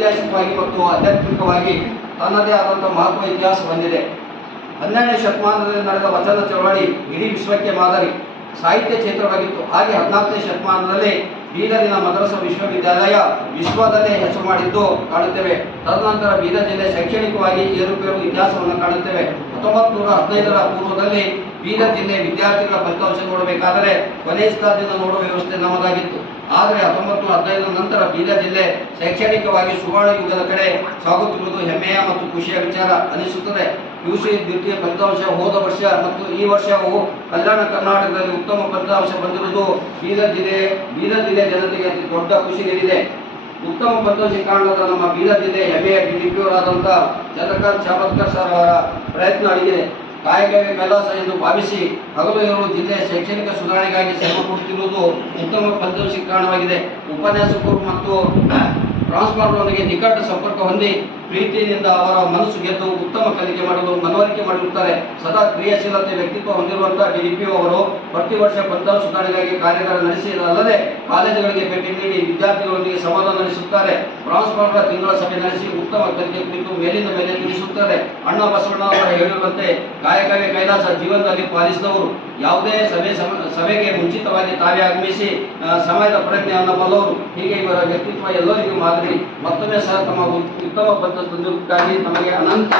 ಐತಿಹಾಸಿಕವಾಗಿ ಮತ್ತು ಆಧ್ಯಾತ್ಮಿಕವಾಗಿ ತನ್ನದೇ ಆದಂತಹ ಮಹತ್ವ ಇತಿಹಾಸ ಹೊಂದಿದೆ. 12ನೇ ಶತಮಾನದಲ್ಲಿ ನಡೆದ ವಚನ ಚಳವಳಿ ಇಡೀ ವಿಶ್ವಕ್ಕೆ ಮಾದರಿ ಸಾಹಿತ್ಯ ಕ್ಷೇತ್ರವಾಗಿತ್ತು. ಹಾಗೆ 14ನೇ ಶತಮಾನದಲ್ಲಿ ಬೀದರಿನ ಮದ್ರಸ ವಿಶ್ವವಿದ್ಯಾಲಯ ವಿಶ್ವದಲ್ಲೇ ಹೆಸರು ಮಾಡಿದ್ದು ಕಾಣುತ್ತೇವೆ. ತದನಂತರ ಬೀದರ್ ಜಿಲ್ಲೆ ಶೈಕ್ಷಣಿಕವಾಗಿ ಏರುಪೇರು ಇತಿಹಾಸವನ್ನು ಕಾಣುತ್ತೇವೆ. 1915ರ ಪೂರ್ವದಲ್ಲಿ ಬೀದರ್ ಜಿಲ್ಲೆ ವಿದ್ಯಾರ್ಥಿಗಳ ಫಲಿತಾಂಶ ನೋಡಬೇಕಾದರೆ ಕೊನೆಯ ಸ್ಥಾನದಿಂದ ನೋಡುವ ವ್ಯವಸ್ಥೆ ನಮ್ಮದಾಗಿತ್ತು. ಆದರೆ 1915 ನಂತರ ಬೀದರ್ ಜಿಲ್ಲೆ ಶೈಕ್ಷಣಿಕವಾಗಿ ಸುವರ್ಣ ಯುಗದ ಕಡೆ ಸಾಗುತ್ತಿರುವುದು ಹೆಮ್ಮೆಯ ಮತ್ತು ಖುಷಿಯ ವಿಚಾರ ಅನಿಸುತ್ತದೆ. ಪಿಯುಸಿ ದ್ವಿತೀಯ ಫಲಿತಾಂಶ ಹೋದ ವರ್ಷ ಮತ್ತು ಈ ವರ್ಷವು ಕಲ್ಯಾಣ ಕರ್ನಾಟಕದಲ್ಲಿ ಉತ್ತಮ ಫಲಿತಾಂಶ ಬಂದಿರುವುದು ಬೀದರ್ ಜಿಲ್ಲೆ ಜನತೆಗೆ ಅತಿ ದೊಡ್ಡ ಖುಷಿ ನೀಡಿದೆ. ಉತ್ತಮ ಫಲಿತಾಂಶ ಕಾರಣದ ನಮ್ಮ ಬೀದರ್ ಜಿಲ್ಲೆ ಹೆಮ್ಮೆಯ ಡಿಪಿಯವರಾದಂಥ ಚಂದ್ರಕಾಂತ್ ಚಾಪತ್ಕರ್ ಸರ್ ಅವರ ಪ್ರಯತ್ನ ಅಡಗಿದೆ. ಕಾಯಕವೇ ಕೈಲಾಸ ಎಂದು ಭಾವಿಸಿ ಹಗಲು ಇವರು ಜಿಲ್ಲೆಯ ಶೈಕ್ಷಣಿಕ ಸುಧಾರಣೆಗಾಗಿ ಶ್ರಮ ಪಡುತ್ತಿರುವುದು ಉತ್ತಮ ಫಲಿತಾಂಶಕ್ಕೆ ಕಾರಣವಾಗಿದೆ. ಉಪನ್ಯಾಸಕರು ಮತ್ತು ಟ್ರಾನ್ಸ್ಫಾರ್ಮರ್ನೊಂದಿಗೆ ನಿಕಟ ಸಂಪರ್ಕ ಹೊಂದಿ ಪ್ರೀತಿಯಿಂದ ಅವರ ಮನಸ್ಸು ಗೆದ್ದು ಉತ್ತಮ ಕಲಿಕೆ ಮಾಡಲು ಮನವರಿಕೆ ಮಾಡಿರುತ್ತಾರೆ. ಸದಾ ಕ್ರಿಯಾಶೀಲತೆ ವ್ಯಕ್ತಿತ್ವ ಹೊಂದಿರುವಂತಹ ಡಿಡಿಪಿಒ ಅವರು ಪ್ರತಿ ವರ್ಷ ಫಲಿತಾಂಶ ಸುಧಾರಣೆಗಾಗಿ ಕಾರ್ಯಾಗಾರ ನಡೆಸಿದಲ್ಲದೆ ಕಾಲೇಜುಗಳಿಗೆ ಭೇಟಿ ನೀಡಿ ವಿದ್ಯಾರ್ಥಿಗಳೊಂದಿಗೆ ಸಂವಾದ ನಡೆಸುತ್ತಾರೆ. ಟ್ರಾನ್ಸ್ಫಾರ್ಮರ್ ತಿಂಗಳ ಸಭೆ ನಡೆಸಿ ಉತ್ತಮ ಕಲಿಕೆ ಕುರಿತು ಮೇಲಿನ ಮೇಲೆ ತಿಳಿಸುತ್ತಾರೆ. ಅಣ್ಣ ಬಸವಣ್ಣನವರು ಹೇಳಿರುವಂತೆ ಕಾಯಕವೇ ಕೈಲಾಸ ಜೀವನದಲ್ಲಿ ಪಾಲಿಸಿದವರು. ಯಾವುದೇ ಸಭೆಗೆ ಮುಂಚಿತವಾಗಿ ತಾವೇ ಆಗಮಿಸಿ ಸಮಯದ ಪ್ರಜ್ಞೆಯನ್ನು ಬಲ್ಲವರು. ಹೀಗೆ ಇವರ ವ್ಯಕ್ತಿತ್ವ ಎಲ್ಲರಿಗೂ ಮಾದರಿ. ಮತ್ತೊಮ್ಮೆ ಸಹ ತಮ್ಮ ಉತ್ತಮ ಪದ್ಧತಿ ತಂದಿರುವುದಕ್ಕಾಗಿ ತಮಗೆ ಅನಂತ